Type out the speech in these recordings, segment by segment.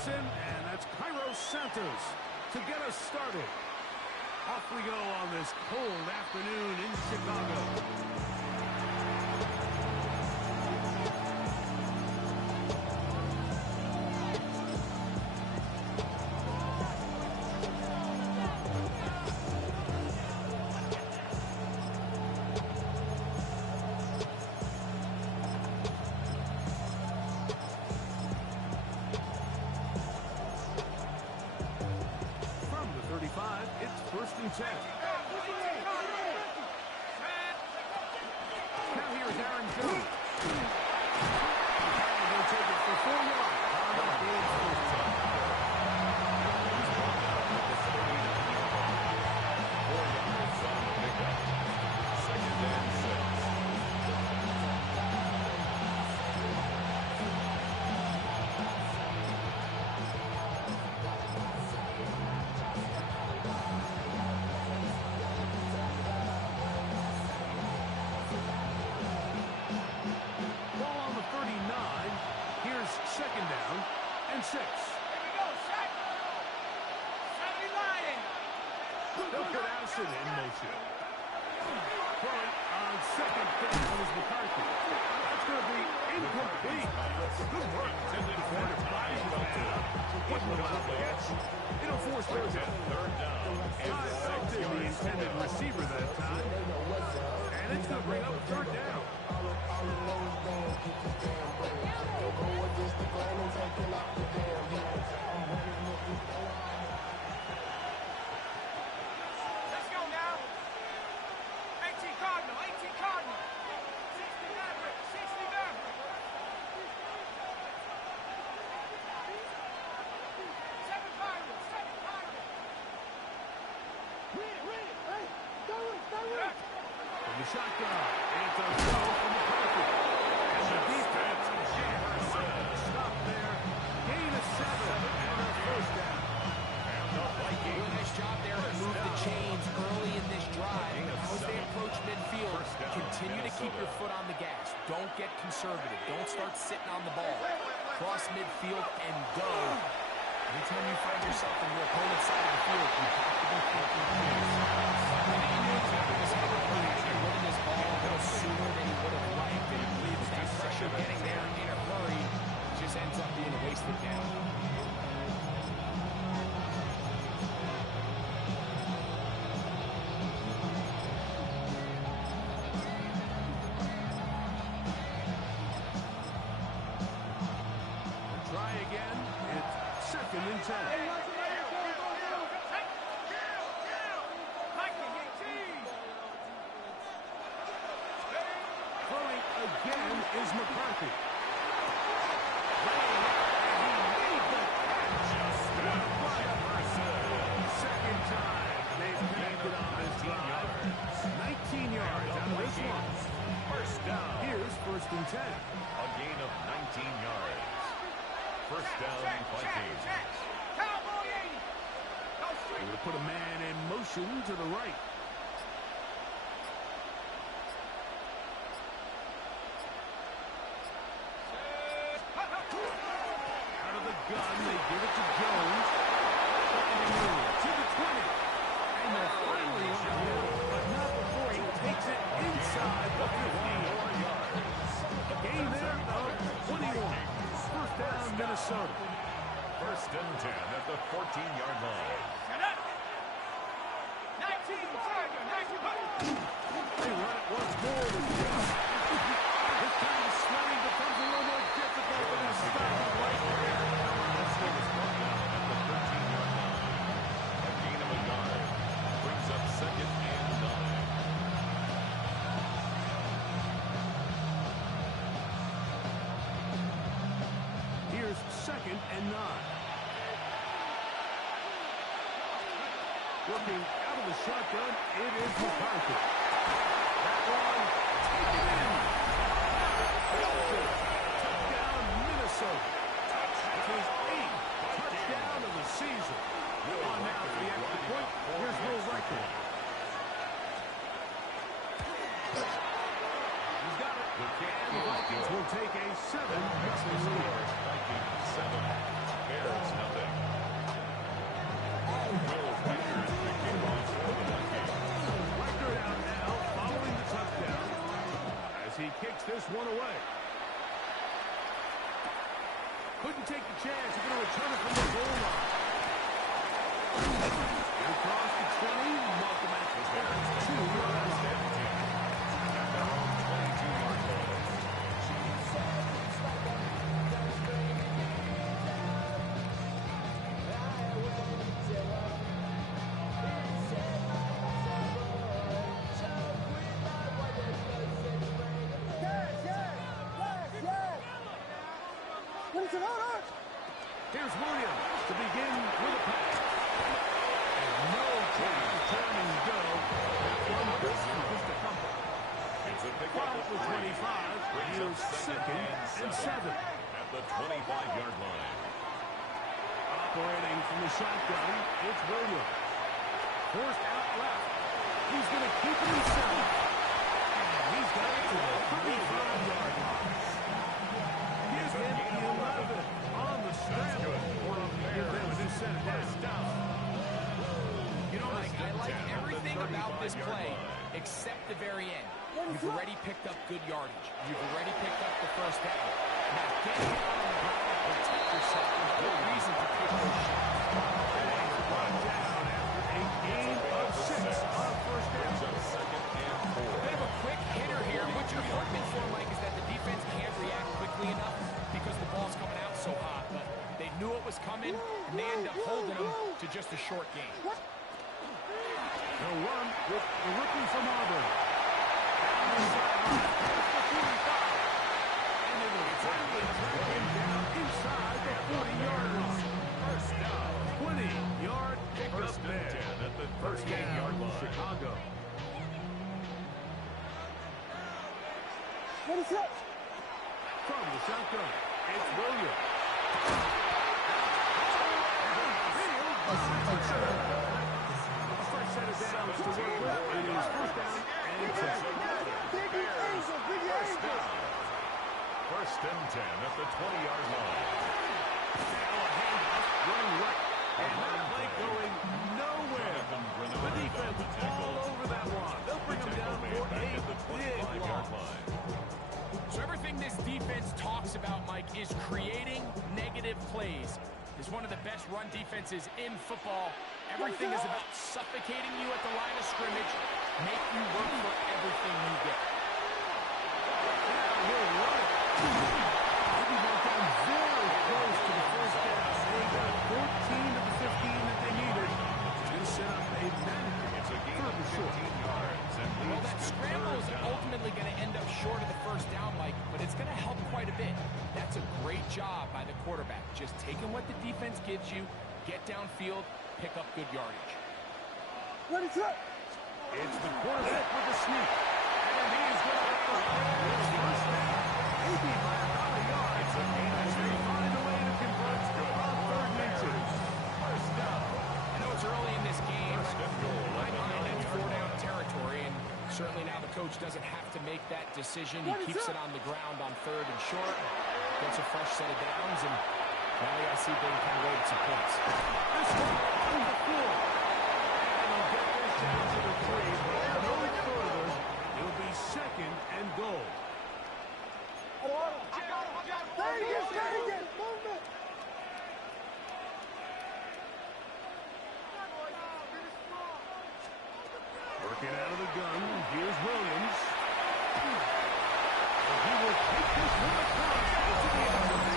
Watson, and that's Cairo Santos to get us started. Off we go on this cold afternoon in Chicago. It's 1st and 10. Now here's Aaron Jones. He'll take it for 4 yards. Second down and 6. Here we go, set. 70 line. They'll put Addison in motion. Throwing on 2nd down is McCarthy. That's going to be incomplete. Good work. Intended for the body. Wouldn't allow the catch. It'll force third down. Time affected the intended receiver that time. And it's going to bring up 3rd down. Let's go now. 18 Cardinal, 18 Cardinal. 60 Maverick, 60 Maverick. 7 Pirates, 7 Pirates. Read it. Hey, stay with it. From the shotgun, and it's a throw from McCarthy. And the defense stop there. Gain of 7 and a 1st down. Doing a nice job there to move the chains early in this drive. As they approach midfield, continue to keep your foot on the gas. Don't get conservative. Don't start sitting on the ball. Cross midfield and go. Anytime you find yourself on your opponent's side of the field, you have to be thinking pace. And England was able to winning this ball a little sooner than he would have liked. And he believes that pressure getting there in a hurry just ends up being a wasted down. Try again. It's 2nd and 10. Throwing again is McCarthy. Second time they've connected on this drive. 19 yards out of this one. 1st down. Here's 1st and 10. A gain of 19 yards. 1st down, Vikings. Cowboy 80. Go They're straight. going to put a man in motion to the right. Out of the gun, they give it to Jones. To the 20. And they're finally on him, but not before he takes it inside the 15. A gain there of 21. 1st down, Minnesota. 1st and 10 at the 14-yard line. Shut up. 19 Tiger, 19. They run it once more with Jones. This time the sliding becomes a little more difficult, but he's stopped right there. This one is brought down at the 13-yard line. A gain of a yard brings up 2nd and 9. Here's 2nd and 9. Working out of the shotgun, it is McCarthy. That one, taken in. Touchdown, Minnesota. It's his 8th touchdown of the season. On now for the extra point. Here's Will Reichel. He's got it. And the Vikings will take a 7-0 lead. Vikings 7. Bears one away. Couldn't take the chance. He's going to return it from the goal line. Across the 20. Malcolm X was there. 2 yards. At their own 22-yard line. Here's Williams to begin with a pass. And no chance to turn and go. That one just a couple. It's a pickup of 25. Here's second and 7. At the 25-yard line. Operating from the shotgun, it's Williams. Forced out left. He's going to keep it himself. And he's got it to the 35-yard line. Gives him 11 on the scramble. Set it down. You know, Mike, I like everything about this play except the very end. You've already picked up good yardage. You've already picked up the first down. Now get down on the ground and protect yourself. There's no reason to take those shots. Brought down after a gain of 6 on first down. Second and 4. A bit of a quick hitter here. What you're hoping for, Mike, is that the defense can't react quickly enough because the ball's coming out so hot. But they knew it was coming, and they end up holding them to just a short game. They'll run with the rookie from Auburn. Down the sideline. And they will finally track him down inside the 40-yard line. First down. 20-yard pickup First and there. 10 at the First 38-yard down, line. Chicago. From the shotgun, it's Williams. A fresh set of downs to work with. It is first down and 10. First and 10 at the 20-yard line. Now a handoff running right. And that play going nowhere. The defense all over that one. They'll bring him down for a big loss. So everything this defense talks about, Mike, is creating negative plays. Is one of the best run defenses in football. Everything is about suffocating you at the line of scrimmage, make you work for everything you get. Now he'll run it. Maybe they'll come very close to the first down. They got 14 to the 15 that they needed to set up a mandatory. It's a gain of 15 yards. And Well, that scramble is ultimately going to end up short of the first down, Mike, but it's going to help quite a bit. That's a great job by the quarterback. Just taking what the defense gives you, get downfield, pick up good yardage. It's the quarterback with the sneak. And he's going to go his first down. Maybe by about a yard. It's a gain as they find a way to convert on 3rd and 2. First down. I know it's early in this game. In my mind, it's 4-down territory, and certainly now the coach doesn't have to make that decision. He keeps it on the ground on 3rd and short, gets a fresh set of downs, and now you got to see if they can kind of load some points. This one on the floor. And they'll get this down to the 3. But no further. It'll be 2nd and goal. Working out of the gun, here's Williams. And he will take this one across to the end zone.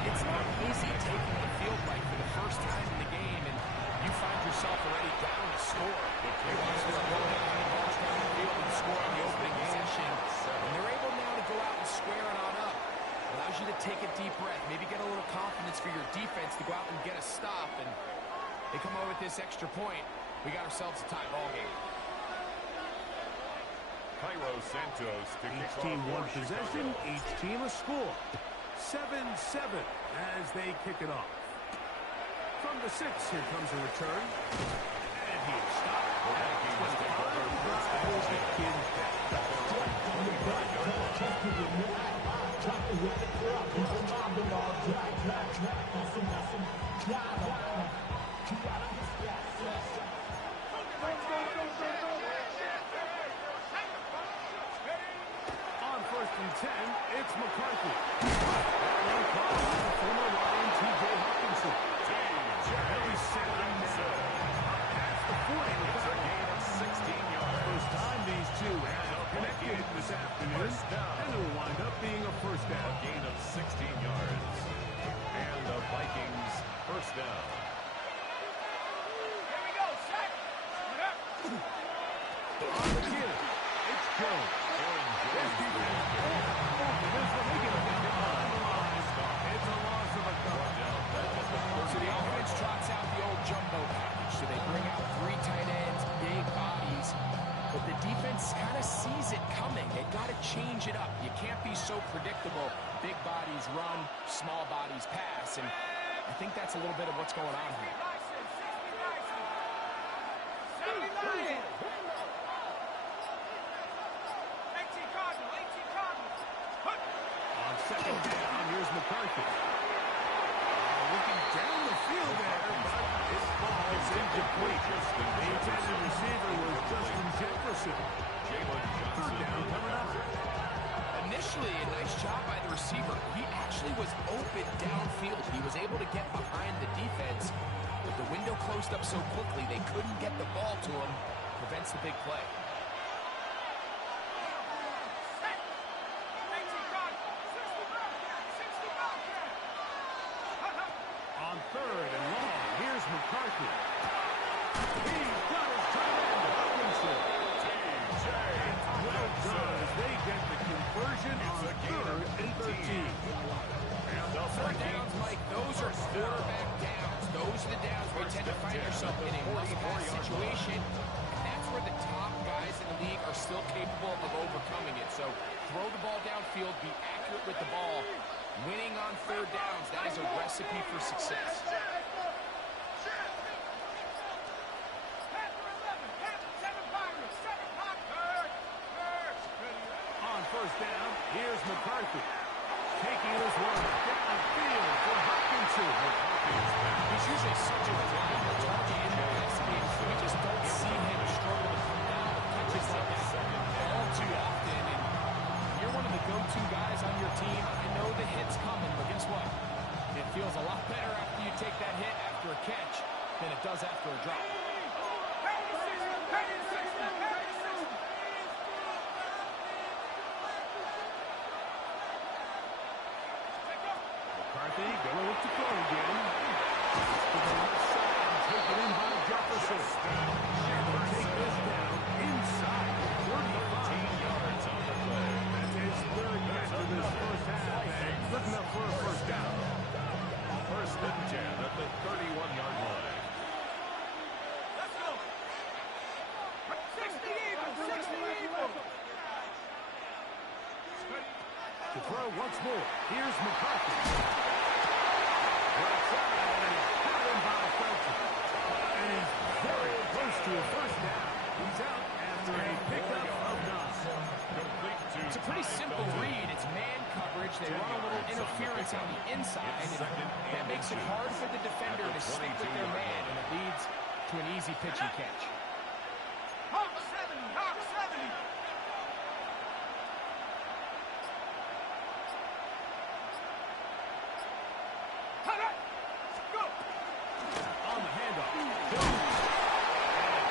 It's not easy taking the field right for the first time in the game, and you find yourself already down a score. They want to go down and march down the field and score on the opening possession. And they're able now to go out and square it on up. Allows you to take a deep breath, maybe get a little confidence for your defense to go out and get a stop. And they come away with this extra point. We got ourselves a tie ball game. Cairo Santos to Each kick team off one for possession, Chicago. each team a score. 7-7 as they kick it off. From the 6, here comes a return. And he is stopped. The Kings back. 10, it's McCarthy. One call on former Lion T.J. Hawkinson. He'll be set on now. Past the 40 with a gain of 16 yards. First time these two have connected this afternoon, and it'll wind up being a first down. A gain of 16 yards. And the Vikings first down. Here we go, set. On the kill, it's Jones. This defense, this one, they get a big on the line. It's a loss of a couple. So the offense trots out the old jumbo package. So they bring out 3 tight ends, big bodies. But the defense kind of sees it coming. They've got to change it up. You can't be so predictable. Big bodies run, small bodies pass. And I think that's a little bit of what's going on here. 79. 18 Cardinal, 18 Cardinal. On second down, here's McCarthy. Looking down the field there, but this ball is incomplete. The intended receiver was Justin Jefferson. Third down coming up. Initially, a nice job by the receiver. He actually was open downfield. He was able to get behind the defense, but the window closed up so quickly they couldn't get the ball to him. Prevents the big play. On third and long, here's McCarthy. He's got his tight end, Hawkinson. Well done as they get the conversion on third and 13. Third downs, Mike, those are quarterback downs. Those are the downs where you tend to find yourself in a must-pass situation. And that's where the top guys in the league are still capable of overcoming it. So throw the ball downfield, be accurate with the ball. Winning on third downs, that is a recipe for success. On first down, here's McCarthy. Taking this one downfield for Hawkinson. He's usually such a reliable target in the pass game. We just don't see him struggle to come down with catches like that all too often. And you're one of the go-to guys on your team. I know the hit's coming, but guess what? It feels a lot better after you take that hit after a catch than it does after a drop. McCarthy gonna look to throw again. To the left side and taken in by Jefferson. She'll take this down inside 35 yards on the play. That's his third catch of this first half, and looking up for a first down. First and 10 at the 31-yard line. Let's go. 60 even, 60 even. To throw once more, here's McCarthy. Right side, and caught him by Felton. And he's very close to a first down. He's out after a pickup of 9. It's a pretty simple read. It's man coverage. They run a little interference on the inside. And that makes it hard for the defender to stick with their man, and it leads to an easy pitch and catch. Hawk 70, Hawk 70. Go. On the handoff. Jones.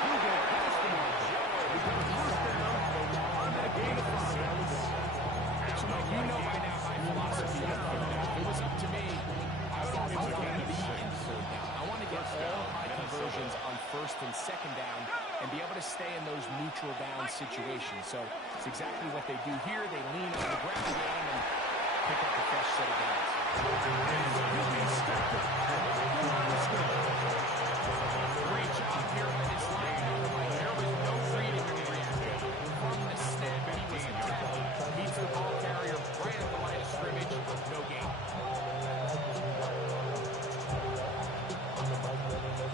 And who got past the mark? We got a first down on that gain of 5. So, Mike, you know by now my philosophy on third down. If it was up to me, I would always want to be in third down. I want to get all my conversions on first and second down and be able to stay in those neutral down situations. So it's exactly what they do here. They lean on the ground game and pick up a fresh set of downs. Great job here by this linebacker. There was no reading the reaction. From the snap, he was attacked. Beats the ball carrier right at the line of scrimmage. No gain.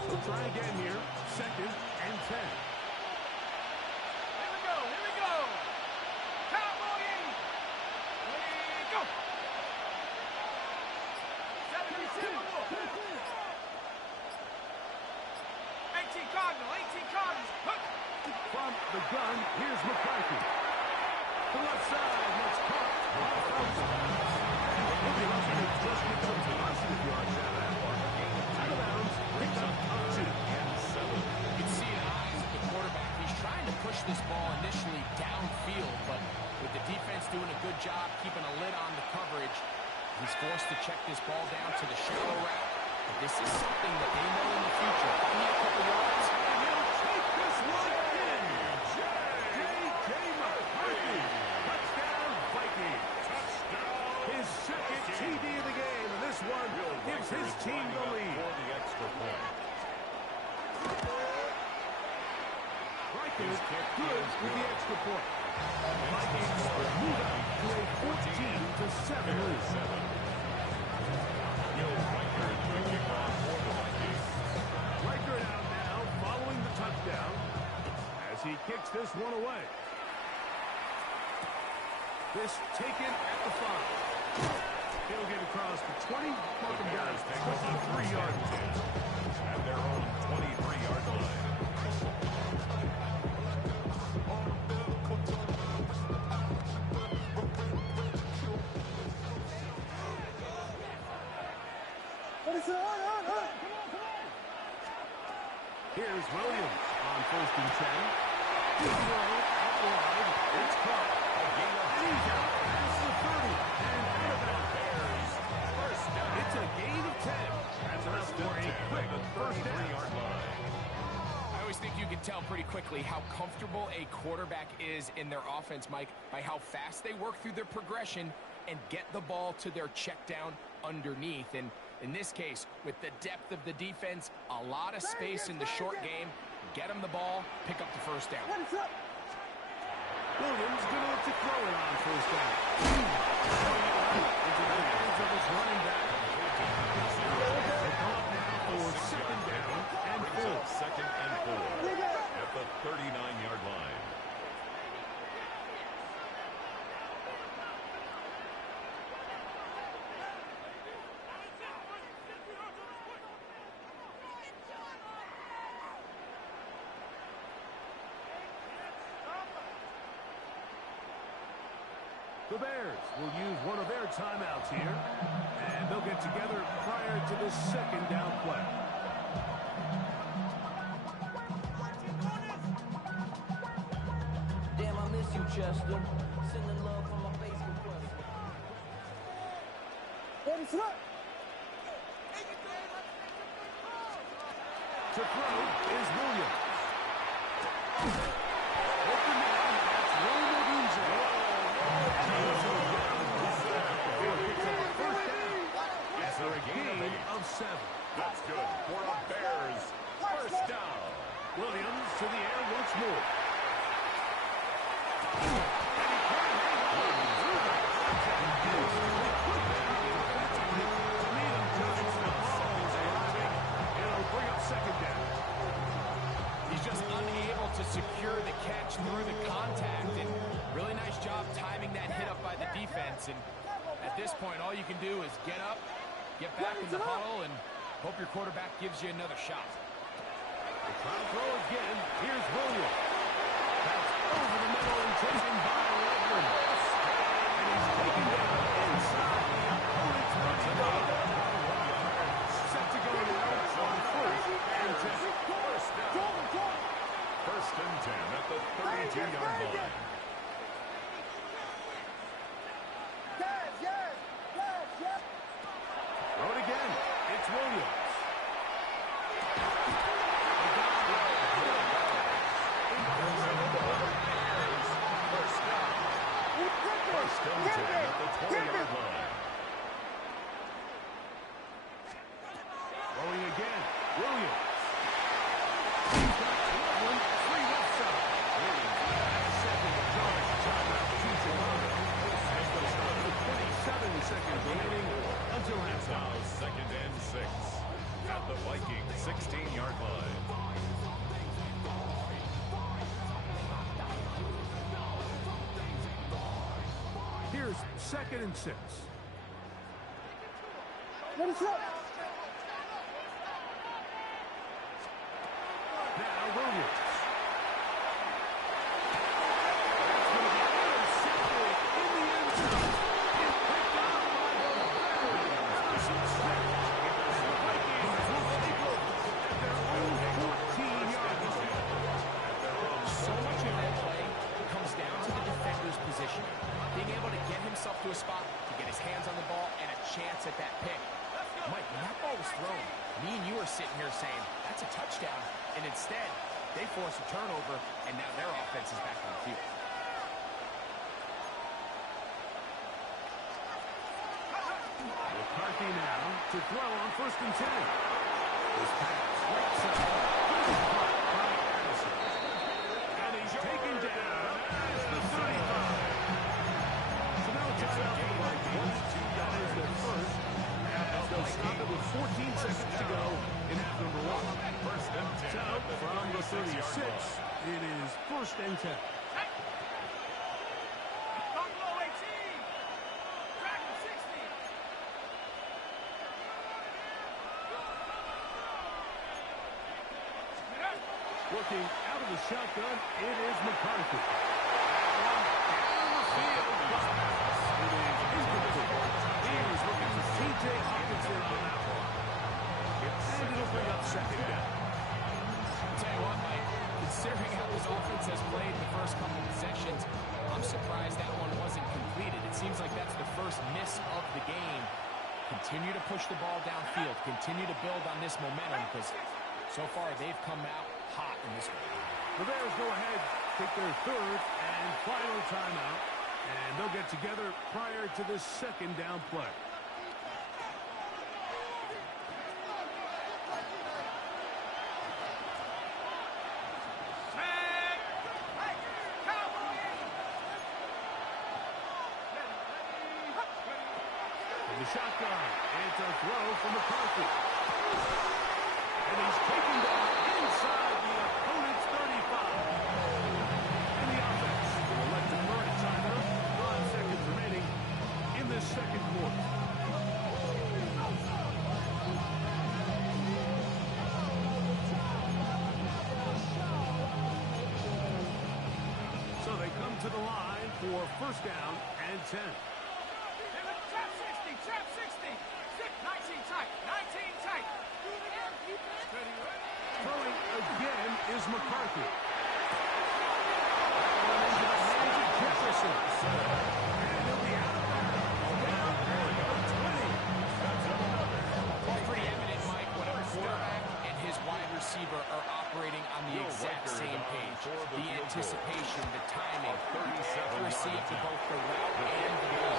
We'll try again here. Second and 10. Here we go, here we go. Cowboy in. Ready, go. 72. 18 Cardinal, 18 Cardinal. From the gun, here's McCarthy. the left side, and it's caught. Just get some positive yards out of that one. Out of bounds, picked up on 2. You can see in the eyes of the quarterback. He's trying to push this ball initially downfield, but with the defense doing a good job keeping a lid on the coverage, he's forced to check this ball down to the shallow route. But this is something that they know in the future. I need a couple yards. And he'll take this one in. J.J. McCarthy. Touchdown, Vikings. His second TD of the game, and this one gives his team the lead. For the extra point. Vikings good with the extra point. Vikings move up to a 14-7 lead. Riker out now, following the touchdown, as he kicks this one away. This taken at the 5. He'll get across the 20, marking down 23-yard line. At their own 23-yard line. Here's Williams on 1st and 10. Good throw, out wide. It's caught. And he's out past the 30. And out of bounds. First down. It's a gain of 10. That's enough for a quick first down. I always think you can tell pretty quickly how comfortable a quarterback is in their offense, Mike, by how fast they work through their progression and get the ball to their check down underneath. And in this case, with the depth of the defense, a lot of space in the short game, get them the ball, pick up the first down. Williams going to look to throw it on first down. Into the hands of his running back. They come up now for second down and 4. Second and 4 at the 39-yard line. The Bears will use one of their timeouts here, and they'll get together prior to the second down play. Damn, I miss you, Chester. Sending love from my Facebook question. To throw is Williams. Open man, that's William Odunze. For a gain of 7. That's good for a Bears first down. Williams to the air once more. It'll bring up second down. He's just unable to secure the catch through the contact, and really nice job timing that hit up by the defense. And at this point, all you can do is get up, get back in the huddle, and hope your quarterback gives you another shot. Trying to throw again. Here's Williams. That's over the middle and taken by Redmond. And he's taken down inside the opponent's running back. Set to go now on 1st and 10. First and 10 at the 32-yard line. Throw it again. It's Williams. First and 10 at the 20-yard line. Throwing again. Williams. He's got 11, 3 left side. Second charge. Timeout to Chicago. As goes on with 27 seconds remaining until halftime. Now second and 6 at the Vikings 16-yard line. Here's second and 6. What is up? Now Williams. thrown. Me and you are sitting here saying, that's a touchdown. And instead, they force a turnover, and now their offense is back on the field. McCarthy now to throw on 1st and 10. This pass right side. By Addison. And he's taken down as the 35. So now it's out for the Vikings. That is their first. As they'll stop it with 14 seconds to go in half number 1. 1st and 10. So from the 36, it is 1st and 10. Buffalo 18. Dragon 60. Working out of the shotgun, it is McCarthy. Down the field. It is incomplete. He is looking for T.J. Hawkinson on that one. And it'll bring up 2nd down. I'll tell you what, Mike, considering how this offense has played the first couple of possessions, I'm surprised that one wasn't completed. It seems like that's the first miss of the game. Continue to push the ball downfield. Continue to build on this momentum because so far they've come out hot in this one. The Bears go ahead, take their 3rd and final timeout, and they'll get together prior to this 2nd down play. In the shotgun, it's a throw from McCarthy. And he's taken down inside the opponent's 35. And the offense will elect a current timeout. 5 seconds remaining in this 2nd quarter. So they come to the line for 1st down and 10. Trap 60. Trap 60. 19 tight. 19 tight. Throwing again is McCarthy. That one into the hands of Jefferson. And he'll be out of bounds. Down at the 20. It's pretty evident, Mike, whenever quarterback and his wide receiver are operating on the exact same page. The anticipation, the timing, accuracy to both the route and the ball.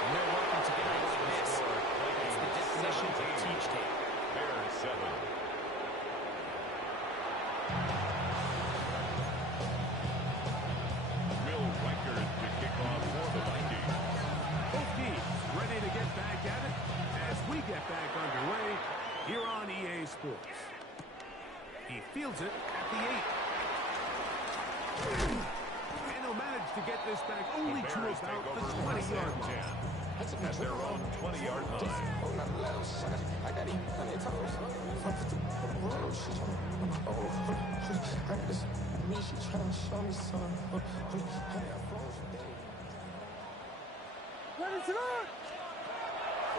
When they're working together like this, it's the definition of teach tape. Bears 7. Will Reichard to kick off for the Vikings. Both teams ready to get back at it as we get back underway here on EA Sports. He fields it at the 8. And he'll manage to get this back only to about the 20-yard line. At their own 20-yard line.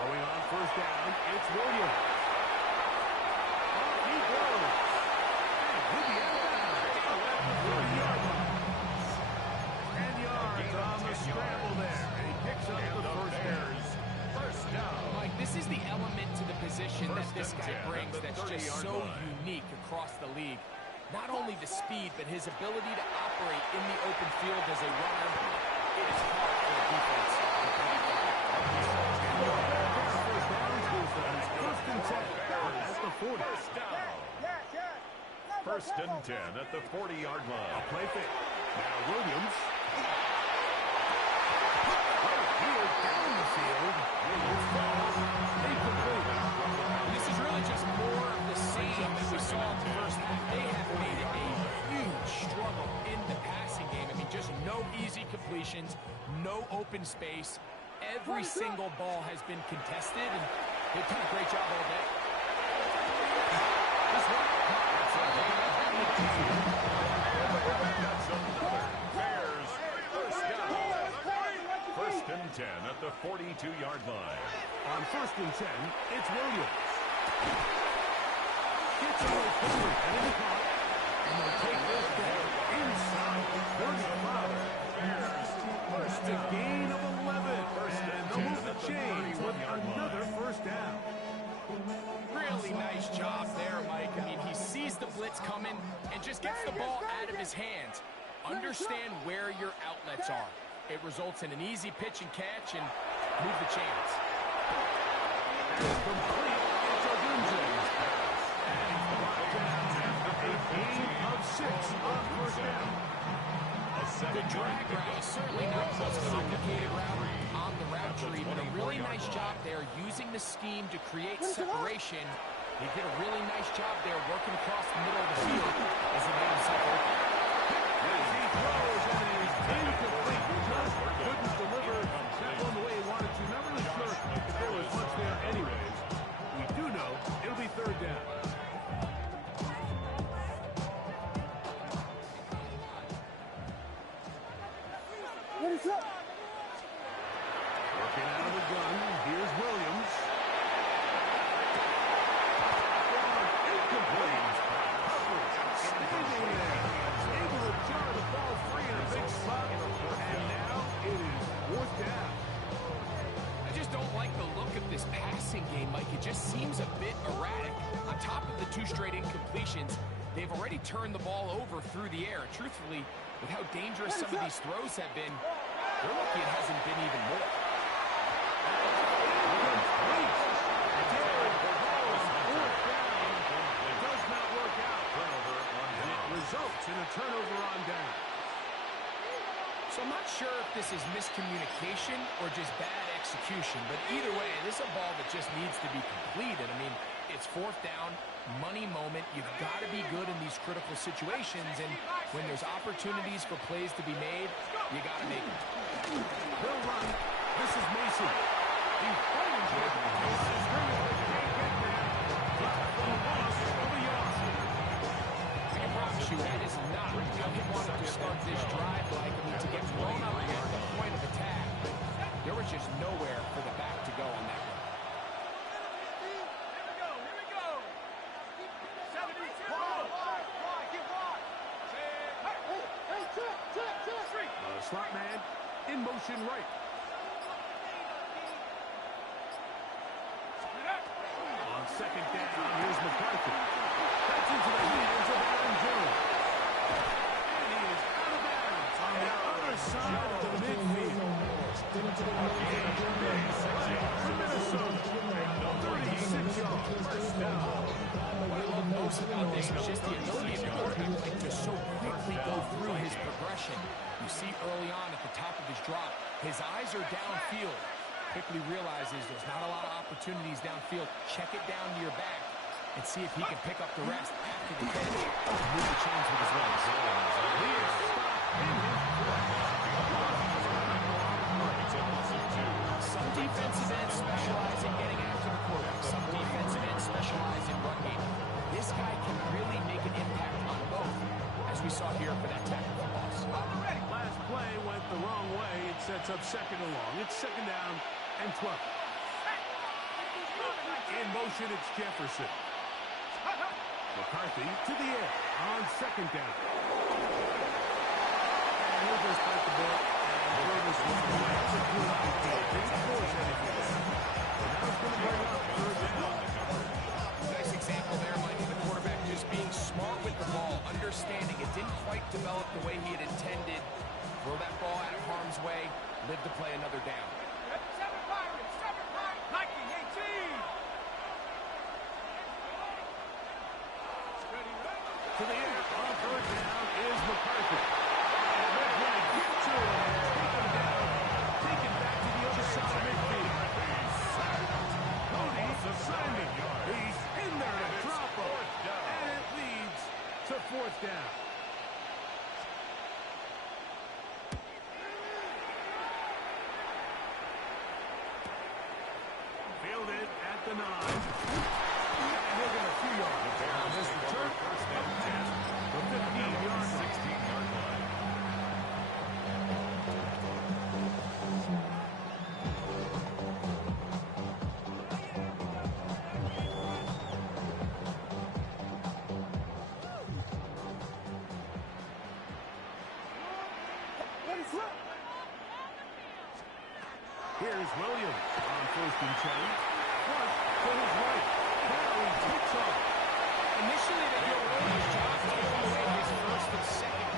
Throwing on 1st down, it's Williams. Off he goes. And he'll be out of bounds at the 30-yard line. 10 yards on the scramble there. And he picks up the 1st down. 1st down. Mike, this is the element to the position that this guy brings that's just so 30-yard line. unique across the league. Not only the speed, but his ability to operate in the open field as a runner. It is hard for the defense to play for. First down, 1st and 10 at the 40. 1st down. 1st and 10 at the 40-yard line. A play fake. Now Williams. Right here down the field. Williams falls. Incomplete. This is really just more of the same that we saw in the first half. They have made it a huge struggle in the passing game. I mean, just no easy completions, no open space. Every single ball has been contested, and they've done a great job all day. This one. That's another. Bears 1st down. 1st and 10 at the 42-yard line. On 1st and 10, it's Williams. Gets away quickly and in the clock. And they'll take this down inside the 35. Bears 1st It's a down. gain of 11. And they'll move the chains with 31-yard line. another 1st down. his hands. Understand where your outlets are. It results in an easy pitch and catch and move the chains. Complete. It's Odunze. And he's brought down after a gain of 6 on first down. The drag route is certainly not the most complicated route on the route tree, but a really nice job there using the scheme to create separation. He did a really nice job there working across the middle of the field as he made himself open. As he throws and it is incomplete. Just couldn't deliver that one the way he wanted to. Not really sure if there was much there anyways. We do know it'll be third down. Working out of the gun. Here's Williams. Incomplete. Standing there. Able to jar the ball free in a big spot. And now it is fourth down. I just don't like the look of this passing game, Mike. It just seems a bit erratic. On top of the 2 straight incompletions, they've already turned the ball over through the air. Truthfully, with how dangerous some of these throws have been, they're lucky it hasn't been even more. Does not work out. It results in a turnover on down. So I'm not sure if this is miscommunication or just bad execution, but either way, this is a ball that just needs to be completed. I mean, it's fourth down, money moment. You've got to be good in these critical situations, and when there's opportunities for plays to be made, you got to make them. He'll run. This is Mason. He's fighting for it. This is Grimmett. Can't get there. But for the loss of a yard. I can promise you that is not how he wanted to start this drive like. I mean, to get blown up at the point of attack, there was just nowhere for the back to go on that one. Here we go. 72. Slot man in motion right. On second down, here's McCarthy. That's into the hands of Aaron Jones. And he is out of bounds on the other side of the midfield. For Minnesota, 36 yards, first down. What I love most about this is just the ability of the quarterback to so quickly go through his progression. You see early on at the top of his drop, his eyes are downfield. Quickly realizes there's not a lot of opportunities downfield. Check it down to your back and see if he can pick up the rest after the catch. Move the chains with his legs. Some defensive ends specialize in getting after the quarterback. Some defensive ends specialize in run game. This guy can really make an impact on both, as we saw here for that technical loss. Last play went the wrong way. It sets up second and long. It's second down and 12. In motion, it's Jefferson. McCarthy to the air on second down. And he'll just bite the ball. And throw this one away. That's a good idea. Didn't force anything. And now it's going to bring up third down. Nice example there, Mike, of the quarterback just being smart with the ball, understanding it didn't quite develop the way he had intended. Throw that ball out of harm's way, live to play another down. 7 Pirates, Nike 18. To the air on third down is McCarthy. And they're going to get to him and take him down. Take him back to the other side of midfield. Cody's assignment. He's in there to drop him. And it leads to fourth down. Fielded at the 9. And he'll get a few yards. On this return, first down 10. The 15-yard 16-yard line. Here's Williams on first and 10. Front to his right. Now he takes off. Initially, they do a really nice job taking away his first and second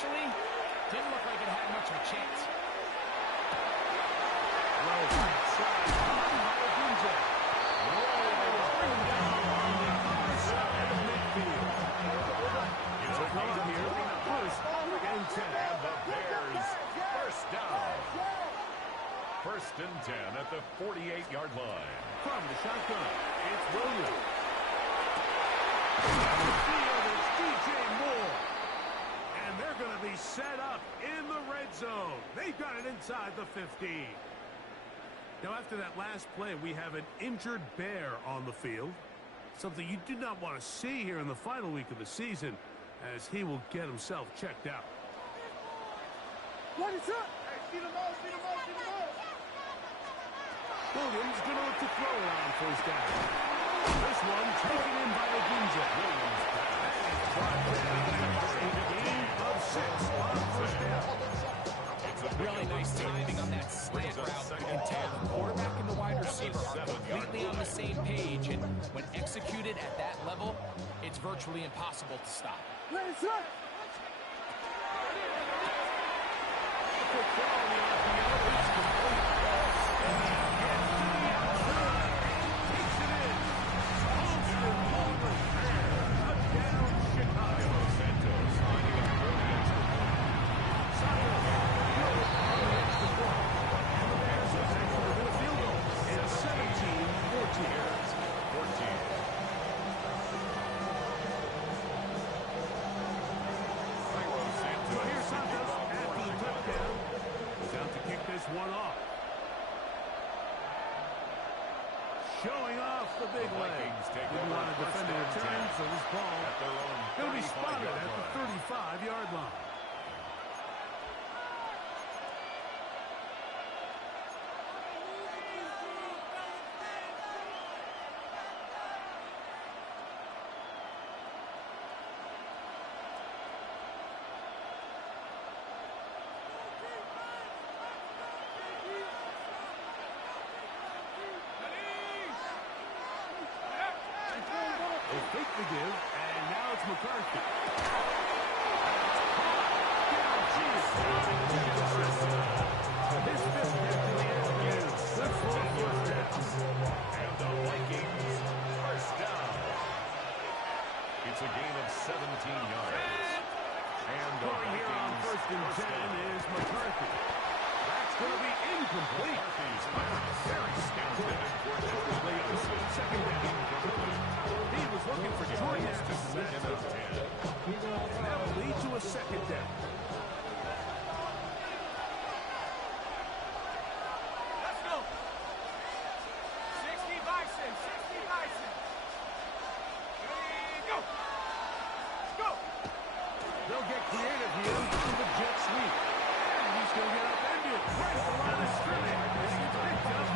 initially, didn't look like it had much of a chance. Well, right side. Bring him down on the other side of midfield. It's a run here. First and 10. And the Bears first down. First and 10 at the 48-yard line. From the shotgun, it's Williams. On the field, it's DJ Moore. And they're going to be set up in the red zone. They've got it inside the 15. Now, after that last play, we have an injured Bear on the field. Something you do not want to see here in the final week of the season, as he will get himself checked out. What is up? Hey, see the ball, see the ball, see the ball. Williams going to look to throw it on first down. This one taken in by Ogunja. Williams brought down after a gain of 6 on first down. Really nice timing on that slant route. You can tell the quarterback and the wide receiver are completely on the same page, and when executed at that level, it's virtually impossible to stop. Let's up. Quick throw on the RPO. It's complete. And he gets to the outside. Takes it in. Austin Palmer there. Touchdown, Chicago. Santos finding a early extra point. Santos good on the extra point. And the Bears have actually within a field goal. It's 17-14. 14. So here's Santos after the touchdown. He's out to kick this one off. Showing off the big leg. Didn't want to defend the return, so this ball going to be spotted at the 35-yard line. They fake the give, and now it's McCarthy. His fifth hit to the afternoon. Good for the first down. And the Vikings first down. It's a gain of 17 yards. And the Going here on first and 10 is McCarthy. That's going to be incomplete. McCarthy's very skilled. Second down. He was looking for Jordan to second and 10. And that will lead to a second down. Let's go. 60 Bison, 60 Bison. Ready, go. Let's go. They'll get creative here on the jet sweep. And he's going to get upended right at the line of scrimmage. This is picked up.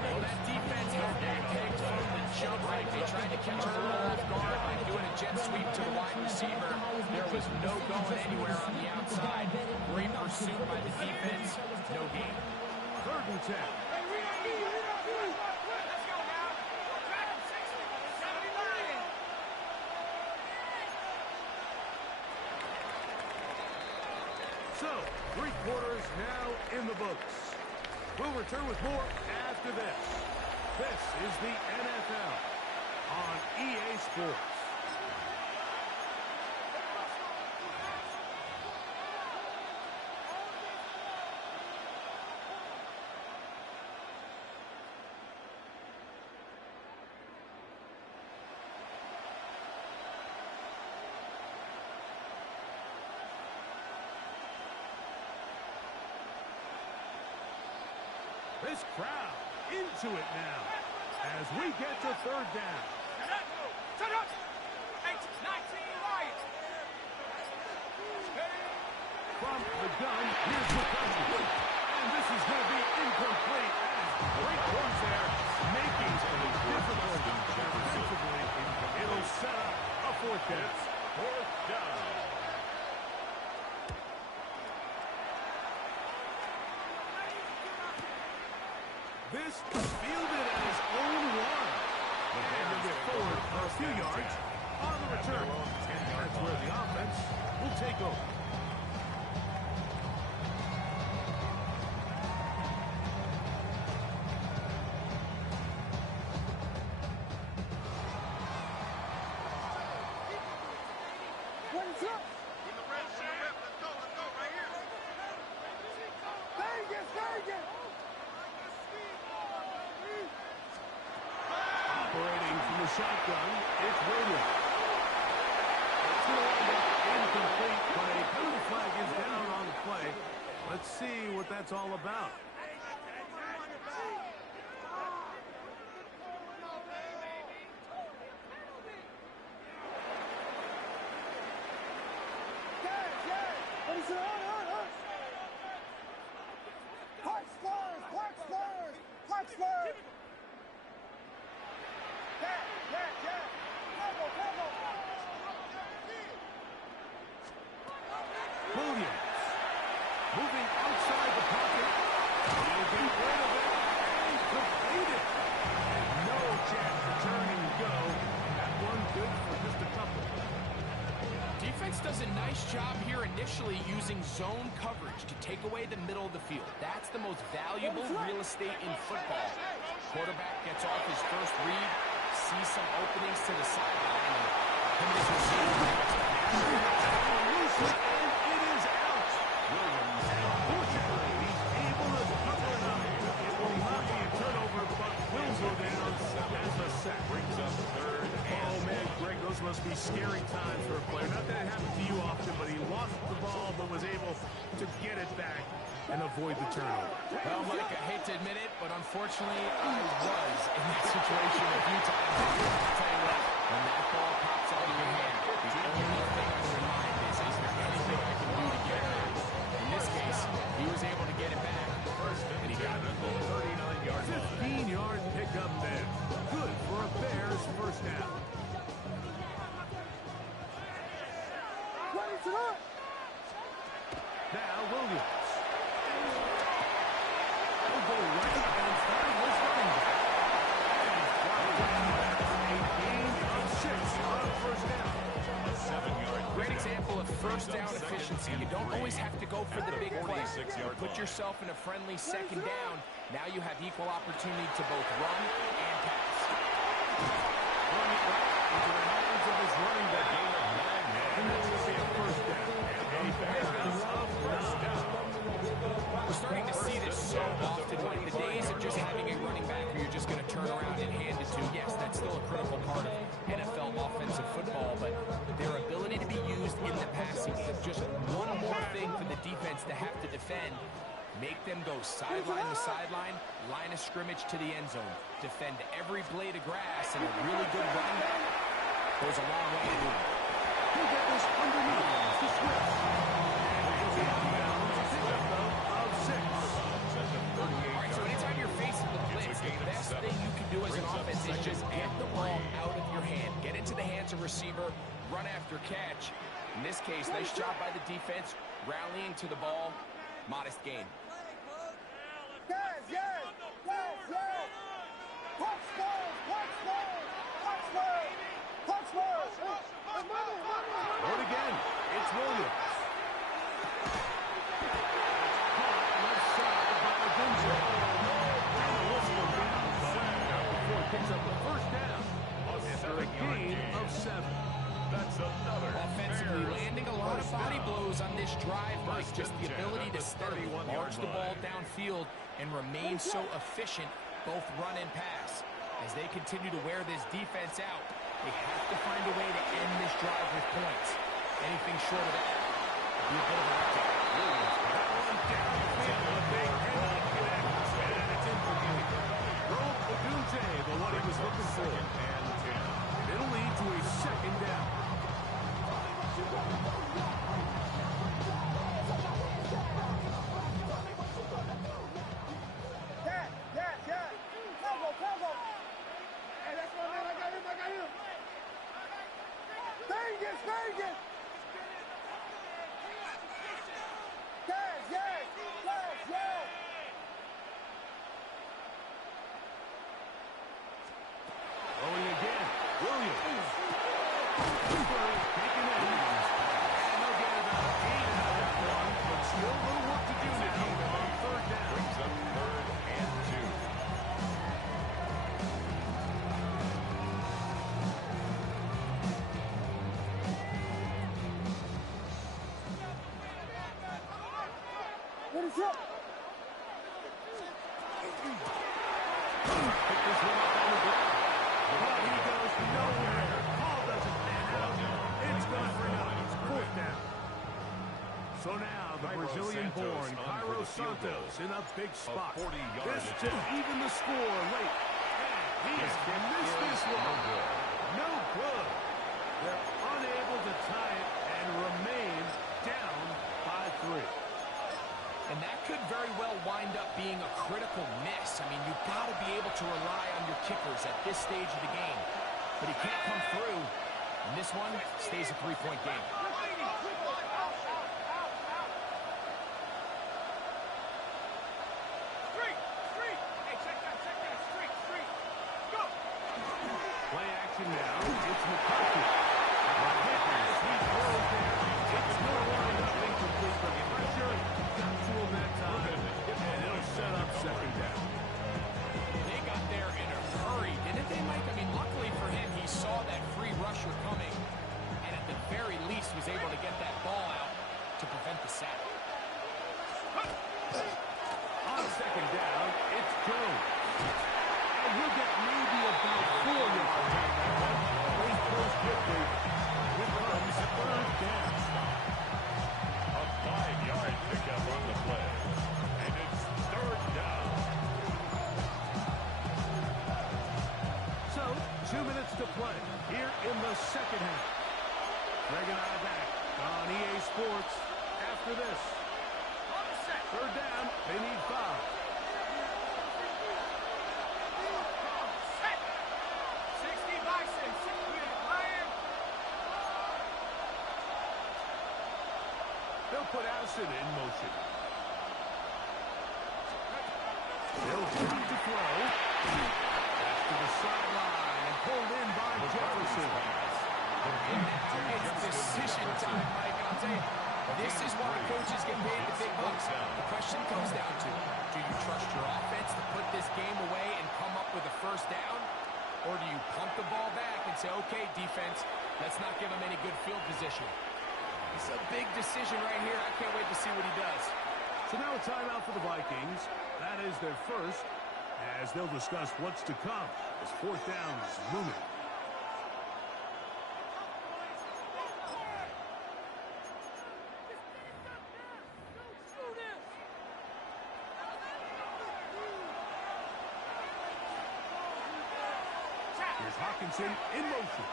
Well, that defense had that pick from the jump. Right? They tried to catch her off guard by doing a jet sweep to the wide receiver. There was no going anywhere on the outside. Great pursuit by the defense. No gain. Third and 10. Hey, we don't need you. Let's go now. Track him, 60, 79. So, 3 quarters now in the books. We'll return with more after this. This is the NFL on EA Sports. This crowd into it now as we get to third down. Set up. 8, 19, Lions. From the gun, here's McCarthy. And this is going to be incomplete. Great runs there, making it difficult defensively. It'll set up a fourth down. Fourth down. This is fielded at his own one. And they'll get forward for a few yards. on the return. That's where the offense will take over. What's up? Vegas! Operating from the shotgun, it's Williams. It's going to wind up incomplete, but a penalty flag is down on the play. Let's see what that's all about. Williams moving outside the pocket. He'll get rid of it and complete it. No chance to turn and go. That one good for just a couple. Defense does a nice job here initially using zone coverage to take away the middle of the field. That's the most valuable real estate in football. Quarterback gets off his first read, sees some openings to the sideline, and his receiver And it is out. Williams, unfortunately, he's able to cover it up. It will not be a turnover, but will go down as a sack. Brings up third. Oh, man, Greg, those must be scary times for a player. Not that it happened to you often, but he lost the ball but was able to get it back and avoid the turnover. Well, Mike, I hate to admit it, but unfortunately, I was in that situation a few times. I'll tell you what, when that ball pops out of your hand, the only thing on your mind is there anything I can do to get it back? In this case, he was able to get it back, and he got it. 39-yard line. 15-yard pickup there. Good for a Bears first down. Now Williams. He'll go right and find his running back. And a gain of 6 on first down. A 7-yard Great example of first down efficiency. You don't always have to go for the big play. Put yourself in a friendly second down. Now you have equal opportunity to both run and pass. Running it right into the hands of his running back. gain of 9. And that's going to be a first down. A Bears of first down. We're starting to see this so often. Like the days of just having a running back who you're just going to turn around and hand it to. Yes, that's still a critical part of NFL offensive football, but their ability to be used in the passing game. Just one more thing for the defense to have to defend. Make them go sideline to sideline, line of scrimmage to the end zone. Defend every blade of grass, and a really good running back goes a long way to do it. He'll get this underneath to Swift. And he'll be out of bounds. Pickup of 6. All right, so anytime you're facing the blitz, the best thing you can do as an offense is just get the ball out of your hand. Get into the hands of receiver, run after catch. In this case, nice job by the defense, rallying to the ball. Modest gain. Out again. It's Williams. Caught left side by Adunze. And the whistle will be out before he picks up the first down. After a gain of 7. That's another. Offensively landing a lot of body blows on this drive, Mike. Just the ability to steadily march the ball downfield and remain so efficient, both run and pass. As they continue to wear this defense out, they have to find a way to end this drive with points. Anything short of that would be a bit of a letdown. That one downfield, but they cannot connect. And it's incomplete. Broke Adunze, the one he was looking for. And 10. It'll lead to a second down. Vegas! Pick this one up on the ground. But he goes nowhere. Ball doesn't pan out. It's good for nothing. Fourth down. So now the Brazilian-born Cairo Santos in a big spot. This to even the score late. And he has missed this one. No good. They're unable to tie it and remain down by 3. And that could very well wind up being a critical miss. I mean, you've got to be able to rely on your kickers at this stage of the game. But he can't come through. And this one stays a 3-point game. Play action now. It's McCarthy. As he throws there, it's more lined up incomplete, but pressure got to him that time, and it'll set up second down. They got there in a hurry, didn't they, Mike? I mean, luckily for him, he saw that free rusher coming, and at the very least was able to get that ball out to prevent the sack. On second down, it's Jones. And we'll get maybe about 4 yards out of that one. They close quickly. Here comes third down. A 5-yard pickup on the play. And it's third down. So, 2 minutes to play here in the second half. Greg and I back on EA Sports after this. Third down, they need 5. They'll put Allison in motion. They'll drop to throw. Back to the sideline and pulled in by Jefferson. And now it's decision time, Mike. I'll tell you, this is why coaches get paid the big bucks. The question comes down to, do you trust your offense to put this game away and come up with a first down? Or do you pump the ball back and say, okay, defense, let's not give them any good field position? It's a big decision right here. I can't wait to see what he does. So now a timeout for the Vikings. That is their first, as they'll discuss what's to come as fourth down is looming. Here's Hawkinson in motion.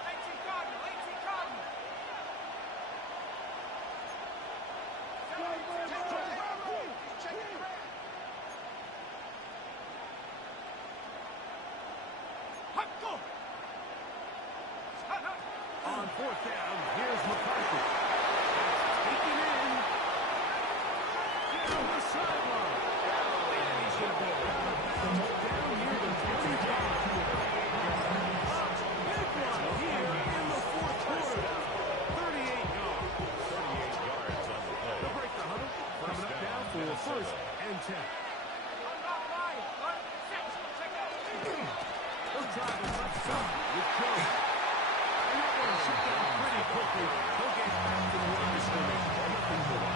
On fourth down, here's McCarthy. Taken in. Down the sideline. And he's going to be down near the 25. Big one here in the fourth quarter. 38 yards. 38 yards on the play. They'll break the huddle. Coming up now for first and 10. They'll drive the left side with Jones. And that one shut down pretty quickly. They'll get back to the line of scrimmage. Nothing more.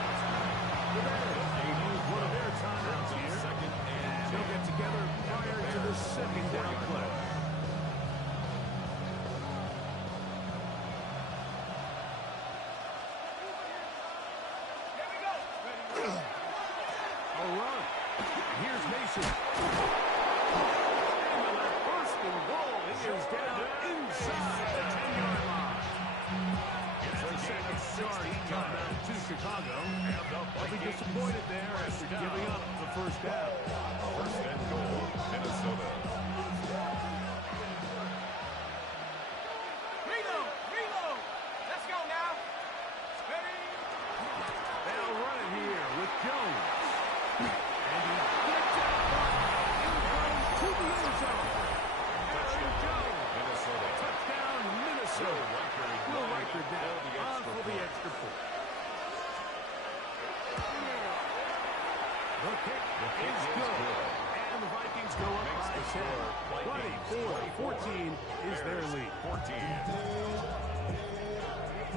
The Bears, they use one of their timeouts here. And they'll get together prior to the second down play. A run. Here's Mason. And the first and goal is down inside the 10-yard line. It's a second start timeout to Chicago. They'll be disappointed there after giving up the first down. First and goal, Minnesota. Reload! Let's go now! Steady! They'll run it here with Jones. And he gets out wide. To the end zone. Aaron Jones. Minnesota. Touchdown, Minnesota. Will Riker down on for the extra point. The kick is good. And the Vikings go up by 10. 24-14 is their lead. 14.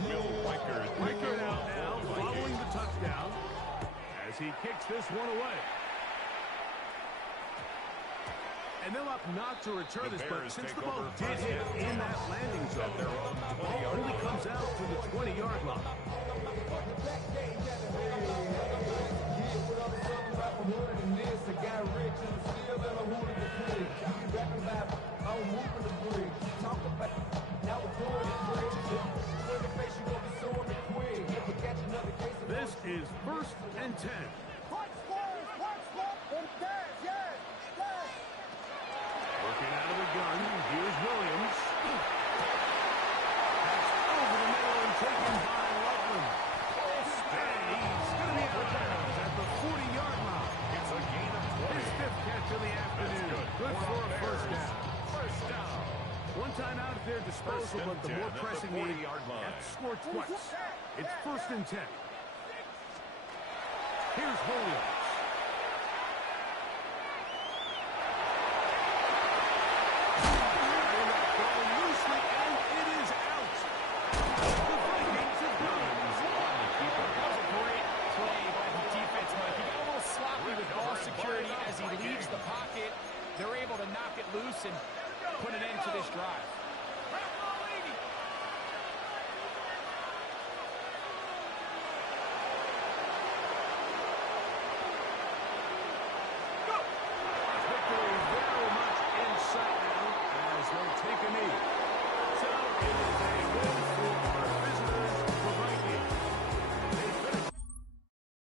Will Riker Riker out now, following the touchdown. As as he kicks this one away. And they'll opt not to return this, but since the ball did hit in that landing zone, the ball only comes out to the 20-yard line. This is 1st and 10. Working out of the gun, here's Williams. That's over the middle and taken by Loveland. And he's going to be out of bounds at the 40-yard line. It's a gain of 20. His 5th catch of the afternoon. Good for a first down. First down. One time out at their disposal, but the more pressing need have to score twice. It's 1st and 10. Here's Williams. Loosely, and it is out. The Vikings have gone. That was a great play by the defense, Mike. He got a little sloppy with ball security as he leaves the pocket. They're able to knock it loose and put an end to this drive.